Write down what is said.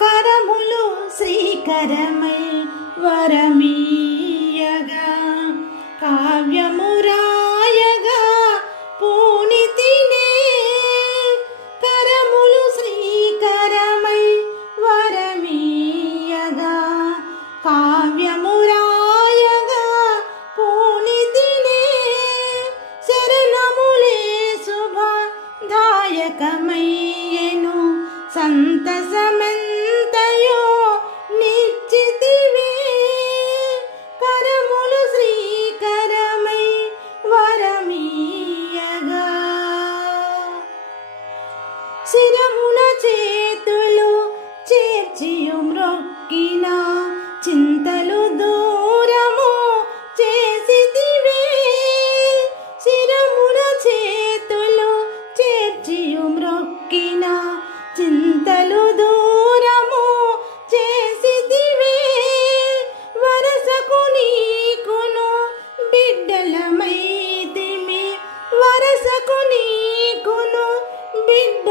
కరములు శ్రీకరమై వరమీయగా కావ్యమురాయగా పూనితినే. కరములు శ్రీకరమై వరమీయగా కావ్యమురాయగా పూనితినే. శరణములే శుభదాయకమయ్యెను సంతసమంతయో నిశ్చితివే. కరములు శ్రీకరమై వరమీయగా శిరమున చేతులు చేర్చియు మ్రొక్కిన చింతలు దూరము చేసితివే. శిరమున చేతులు చేర్చియు మ్రొక్కిన చింతలు దూరము చేసితివే. వరసకు నీకును బిడ్డలమైతిమి, వరసకు నీకును బిడ్డ